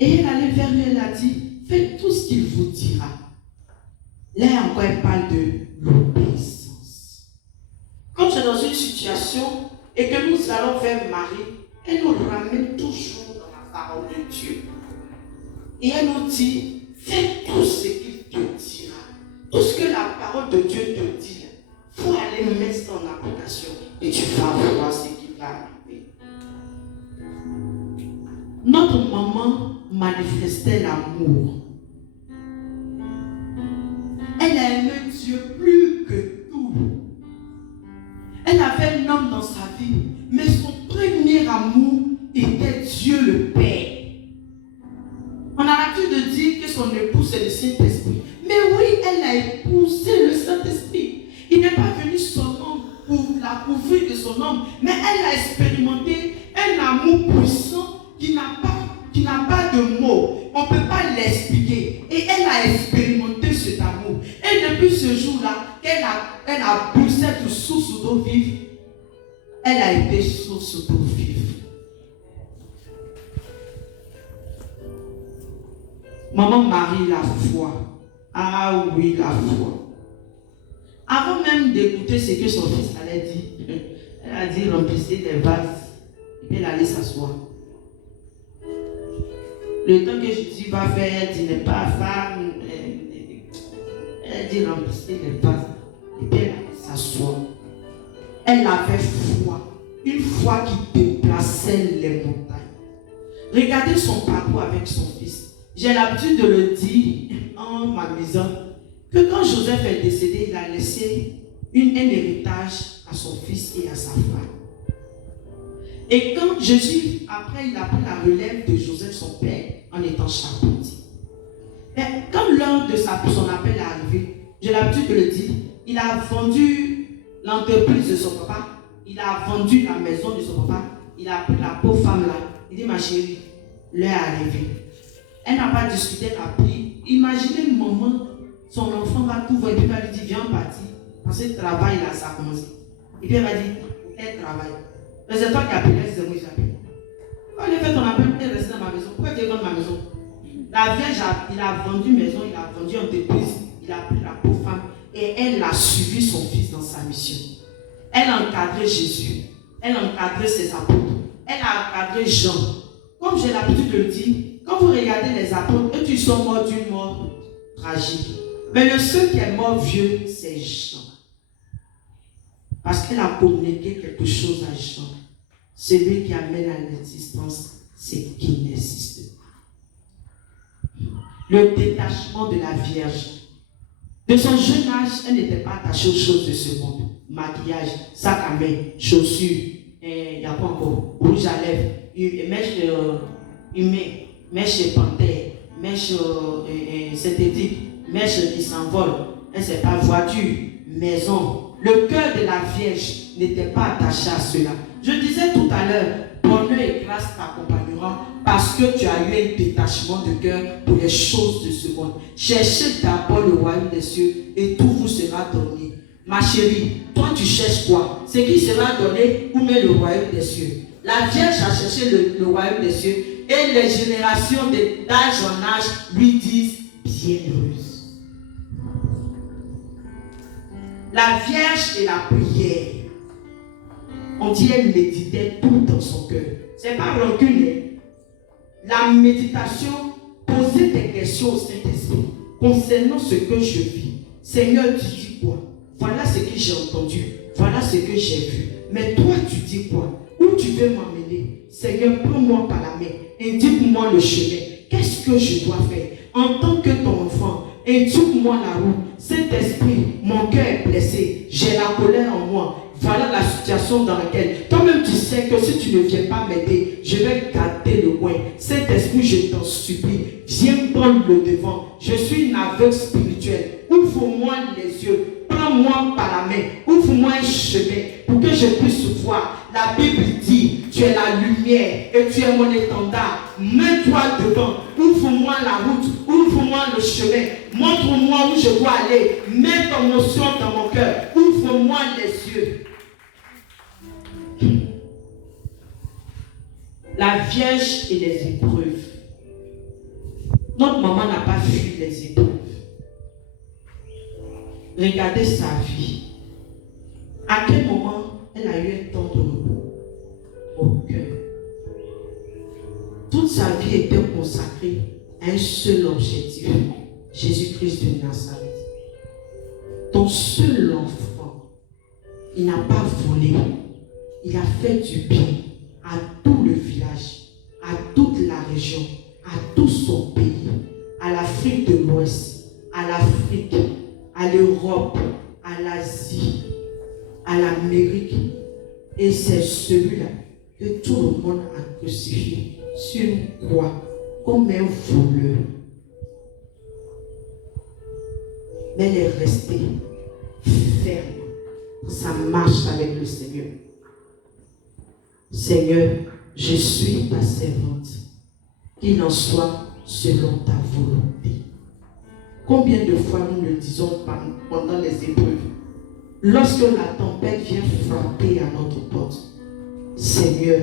Et elle allait vers lui, elle a dit, faites tout ce qu'il vous dira. Là encore, elle parle de l'obéissance. Quand tu es dans une situation et que nous allons vers Marie, elle nous ramène toujours dans la parole de Dieu. Et elle nous dit, fais tout ce qu'il te dira. Tout ce que la parole de Dieu te dit, il faut aller mettre ça en application et tu vas voir ce qui va arriver. Notre maman manifestait l'amour. Elle a aimé Dieu plus que tout. Elle avait un homme dans sa vie, mais son premier amour était Dieu le Père. On a l'habitude de dire que son époux c'est le Saint-Esprit. Mais oui, elle a épousé le Saint-Esprit. Il n'est pas venu seulement pour la couvrir de son homme, mais elle a expérimenté un amour puissant qui n'a pas de mots. On ne peut pas l'expliquer. Et elle a expérimenté cet amour. Et depuis ce jour-là, elle a bu cette source d'eau vive. Elle a été source d'eau vive. Maman Marie, la foi. Ah oui, la foi. Avant même d'écouter ce que son fils allait dire, elle a dit remplissez les vases. Et puis elle allait s'asseoir. Le temps que Jésus va faire, elle dit n'est pas femme. Elle dit remplissez les vases. Et puis elle allait s'asseoir. Elle avait foi. Une foi qui déplaçait les montagnes. Regardez son parcours avec son fils. J'ai l'habitude de le dire en m'amusant que quand Joseph est décédé, il a laissé un héritage à son fils et à sa femme. Et quand Jésus, après, il a pris la relève de Joseph, son père, en étant charpentier. Mais quand l'heure de son appel est arrivée, j'ai l'habitude de le dire, il a vendu l'entreprise de son papa, il a vendu la maison de son papa, il a pris la pauvre femme là, il dit ma chérie, l'heure est arrivée. Elle n'a pas discuté, elle a pris. Imaginez une maman, son enfant va tout voir et puis elle va lui dire viens partir. Parce que le travail là, ça a commencé. Et puis elle va dire, elle travaille. Mais c'est toi qui as appelé, c'est moi qui ai appelé. Quand elle a fait ton appel, elle est restée dans ma maison. Pourquoi tu es dans ma maison? La vierge, il a vendu maison, il a vendu entreprise, il a pris la pauvre femme et elle a suivi son fils dans sa mission. Elle a encadré Jésus, elle a encadré ses apôtres, elle a encadré Jean. Comme j'ai l'habitude de le dire, quand vous regardez les apôtres, eux ils sont morts d'une mort tragique. Mais le seul qui est mort vieux, c'est Jean. Parce qu'elle a communiqué quelque chose à Jean. Celui qui amène à l'existence, c'est qui n'existe pas. Le détachement de la Vierge. De son jeune âge, elle n'était pas attachée aux choses de ce monde. Maquillage, sac à main, chaussures, il n'y a pas encore, rouge à lèvres, mèche panthère, mèche synthétique, mèche qui s'envole. Elle ne sait pas voiture, maison. Le cœur de la Vierge n'était pas attaché à cela. Je disais tout à l'heure, bonheur et grâce t'accompagneront parce que tu as eu un détachement de cœur pour les choses de ce monde. Cherchez d'abord le royaume des cieux et tout vous sera donné. Ma chérie, toi tu cherches quoi? Ce qui sera donné ou même le royaume des cieux. La Vierge a cherché le royaume des cieux et les générations d'âge en âge lui disent bienheureuse. La Vierge et la prière. On dit elle méditait tout dans son cœur. C'est pas rancune. La méditation, poser des questions au Saint-Esprit concernant ce que je vis. Seigneur, tu dis quoi? Voilà ce que j'ai entendu. Voilà ce que j'ai vu. Mais toi, tu dis quoi? Où où tu veux m'emmener? Seigneur, prends-moi par la main, indique-moi le chemin. Qu'est-ce que je dois faire? En tant que ton enfant, indique-moi la route. Saint-Esprit, mon cœur est blessé, j'ai la colère en moi. Voilà la situation dans laquelle toi-même tu sais que si tu ne viens pas m'aider, je vais garder le coin. Saint-Esprit, je t'en supplie, viens prendre le devant. Je suis une aveugle spirituelle. Ouvre-moi les yeux, prends-moi par la main, ouvre-moi un chemin pour que je puisse voir. La Bible dit, tu es la lumière et tu es mon étendard. Mets-toi devant, ouvre-moi la route, ouvre-moi le chemin, montre-moi où je dois aller. Mets ton motion dans mon cœur, ouvre-moi les yeux. La Vierge et les épreuves. Notre maman n'a pas fui les épreuves. Regardez sa vie. À quel moment elle a eu un temps de repos? Aucun. Toute sa vie était consacrée à un seul objectif. Jésus-Christ de Nazareth. Ton seul enfant, il n'a pas volé. Il a fait du bien à tout le village, à toute la région, à tout son pays, à l'Afrique de l'Ouest, à l'Afrique, à l'Europe, à l'Asie, à l'Amérique. Et c'est celui-là que tout le monde a crucifié sur une croix comme un voleur. Mais elle est restée ferme dans sa marche avec le Seigneur. Seigneur, je suis ta servante, qu'il en soit selon ta volonté. Combien de fois nous le disons pendant les épreuves, lorsque la tempête vient frapper à notre porte? Seigneur,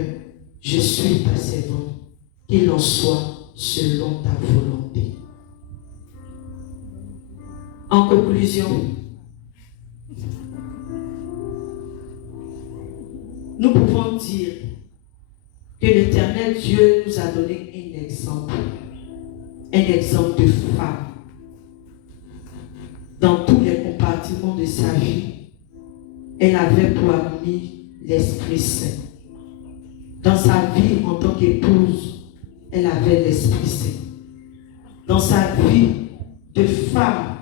je suis ta servante, qu'il en soit selon ta volonté. En conclusion, nous pouvons dire que l'Éternel Dieu nous a donné un exemple de femme. Dans tous les compartiments de sa vie, elle avait pour ami l'Esprit Saint. Dans sa vie en tant qu'épouse, elle avait l'Esprit Saint. Dans sa vie de femme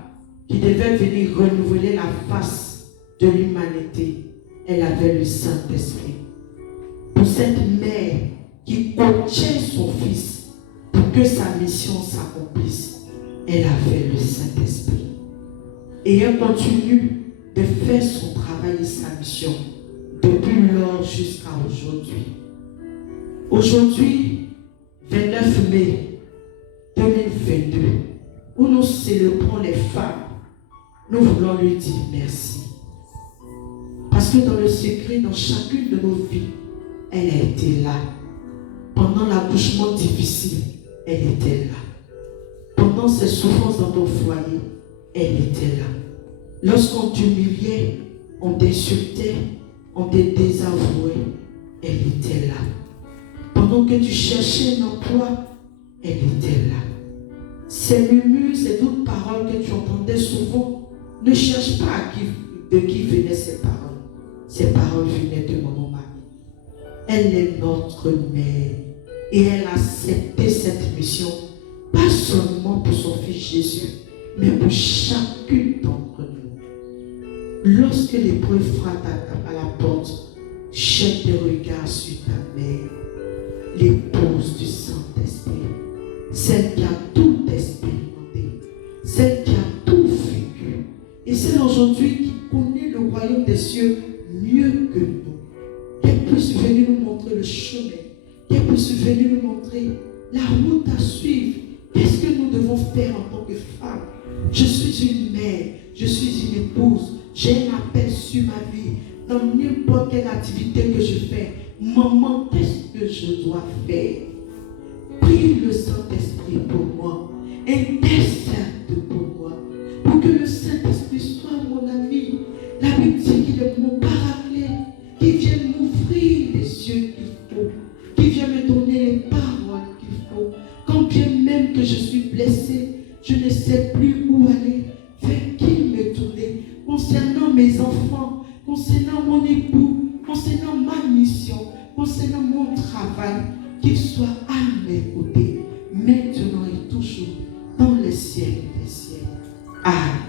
qui devait venir renouveler la face de l'humanité, elle avait le Saint-Esprit. Pour cette mère qui coachait son fils pour que sa mission s'accomplisse, elle avait le Saint-Esprit. Et elle continue de faire son travail et sa mission depuis lors jusqu'à aujourd'hui. Aujourd'hui, 29 mai 2022, où nous célébrons les femmes, nous voulons lui dire merci. Parce que dans le secret, dans chacune de nos vies, elle a été là. Pendant l'accouchement difficile, elle était là. Pendant ses souffrances dans ton foyer, elle était là. Lorsqu'on t'humiliait, on t'insultait, on te désavouait, elle était là. Pendant que tu cherchais un emploi, elle était là. Ces murmures, ces autres paroles que tu entendais souvent, ne cherche pas de qui venaient ces paroles. Ces paroles venaient de maman Marie. Elle est notre mère et elle a accepté cette mission, pas seulement pour son fils Jésus, mais pour chacune d'entre nous. Lorsque l'épreuve frappe à la porte, jette des regards sur ta mère, l'épouse du Saint-Esprit, celle qui a tout expérimenté, celle qui a tout vécu, et celle aujourd'hui qui connaît le royaume des cieux mieux que nous. Qu'elle puisse venir nous montrer le chemin, qu'elle puisse venir nous montrer la route à suivre. Qu'est-ce que nous devons faire en tant que femme? Je suis une mère, je suis une épouse, j'ai un appel sur ma vie, dans n'importe quelle activité que je fais. Maman, qu'est-ce que je dois faire? Prie le Saint-Esprit pour moi, intercède pour moi, pour que le Saint-Esprit soit mon ami. La Bible dit qu'il est mon paraclet, qui vient m'ouvrir les yeux qu'il faut, qui vient me donner les paroles qu'il faut. Quand bien même que je suis blessée, je ne sais plus où aller, vers qui me tourner, concernant mes enfants, concernant mon époux, concernant ma mission, Mon Seigneur, mon travail, qu'il soit à mes côtés, maintenant et toujours, dans les siècles des siècles. Amen.